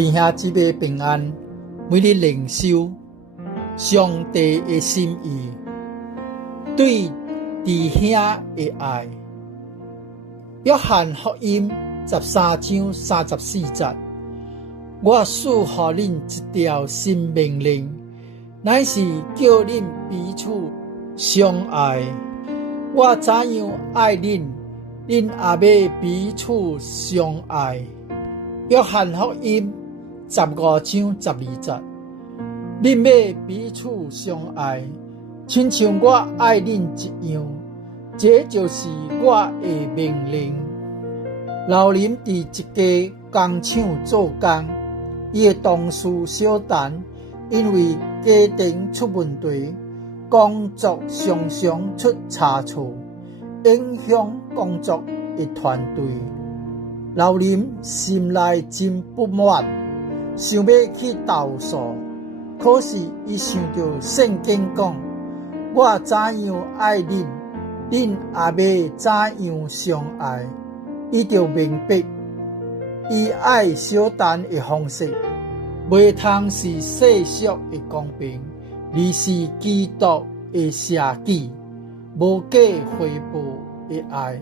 弟兄姊妹平安，每日靈修上帝的心意，對弟兄的愛。約翰福音13章34節，我賜予恁一條新命令，乃是叫恁彼此相愛。我怎樣愛恁，恁也要彼此相愛。約翰福音15章12節，恁要彼此相愛，親像我愛恁一樣，這就是我的命令。老林在一家工廠做工，伊的同事小陳因為家庭出問題，工作常常出差錯，影響工作的團隊。老林心內真不滿，想要去投訴，可是伊想到聖經講，我怎樣愛恁，恁也要怎樣相愛。伊就明白，伊愛小陳的方式，袂通是世俗的公平，而是基督的捨己，無價回報的愛。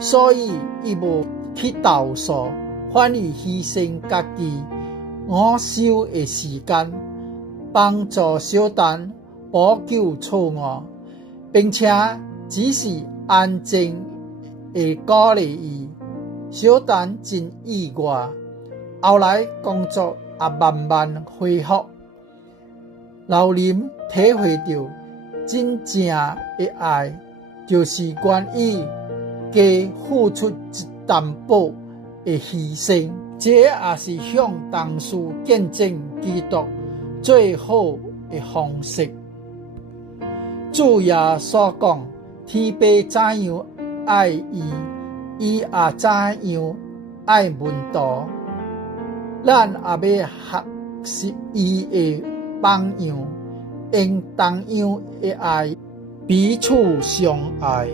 所以伊無去投訴，反而犧牲家己午休的時間，幫助小陳補救錯誤，並且只是安靜的鼓勵伊。小陳真意外，後來工作也慢慢恢復。老林體會到真正的愛，就是願意加付出一淡薄的犧牲，這也是向同事見證基督最好的方式。主耶穌講，天父怎樣愛伊，伊也怎樣愛門徒，咱也要學習伊的榜樣，用同樣的愛彼此相愛。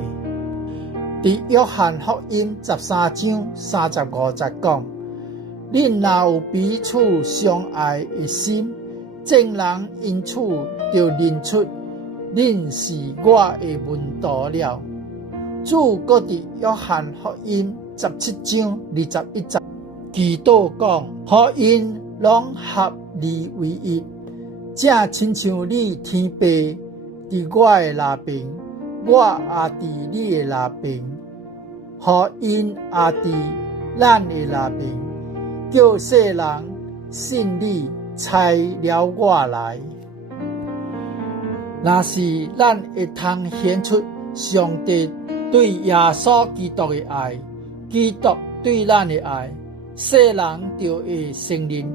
在約翰福音13章35節講，恁若有彼此相愛的心，眾人因此就認出恁是我的門徒了。主閣在約翰福音17章21節祈禱講，予因攏合而為一，正親像你天父佇我的內邊，我也佇你的內邊，予因也佇咱的內邊，叫世人信你差了我來。若是咱會通顯出上帝對耶穌基督的愛，基督對咱的愛，世人就會承認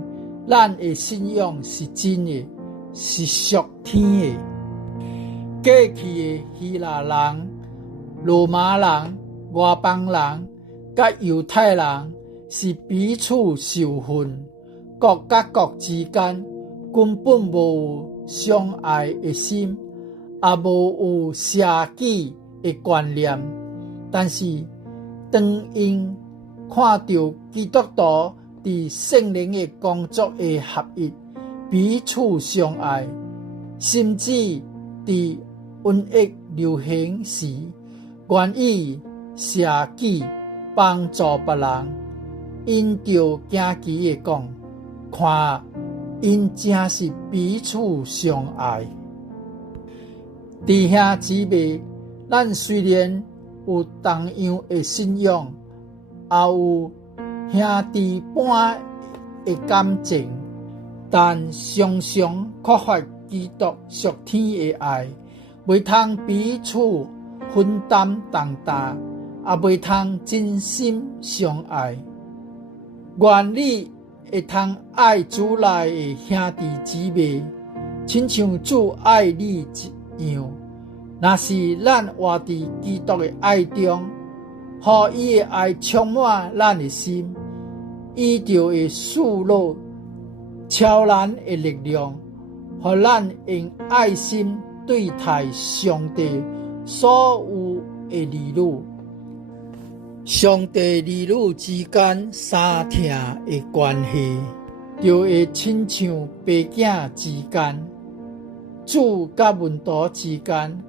咱的信仰是真的，是屬天的。過去的希臘人、羅馬人、外邦人甲猶太人是彼此受訓，國甲國之間根本無有相愛的心，也無有捨己的觀念。但是當因看到基督徒佇聖靈的工作的合一，彼此相愛，甚至佇瘟疫流行時願意捨己幫助別人，因就驚奇的講，看因真是彼此相愛。弟兄姊妹，咱雖然有同樣的信仰，也有兄弟般的感情，但常常缺乏基督屬天的愛，袂通彼此分擔重擔，也袂通真心相愛。願你會通愛主內的兄弟姊妹，親像主愛你一樣。若是咱活佇基督的愛中，予伊的愛充滿咱的心，伊就會賜落超然的力量，予咱用愛心對待上帝所有的兒女。上帝兒女之間相聽的關係，就会亲像爸囝之间、主甲门徒之间，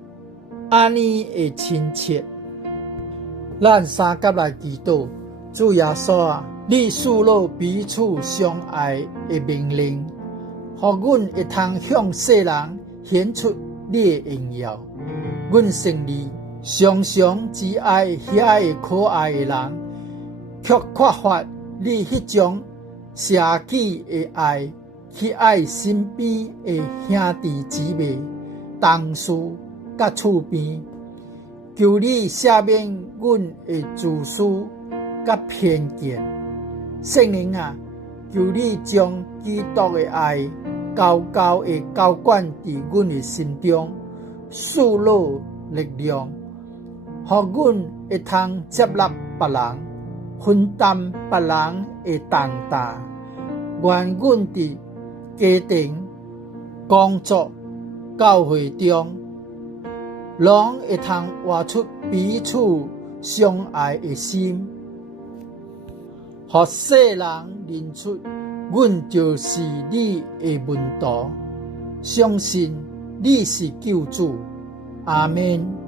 安尼的亲切。咱三甲来祈祷，主耶稣啊，你赐落彼此相爱的命令，互阮会通向世人显出你的荣耀。阮胜利常常只爱遐个可爱的人，却缺乏你迄种舍己的爱，去爱身边的兄弟姊妹、同事甲厝边。求你赦免阮的自私甲偏见，圣灵啊，求你将基督的爱高高的浇灌伫阮的心中，赐落力量，互阮会通接纳别人，分担别人的重担。愿阮伫家庭、工作、教会中，拢会通活出彼此相爱的心，互世人认出阮就是你的门徒，相信你是救主。阿们。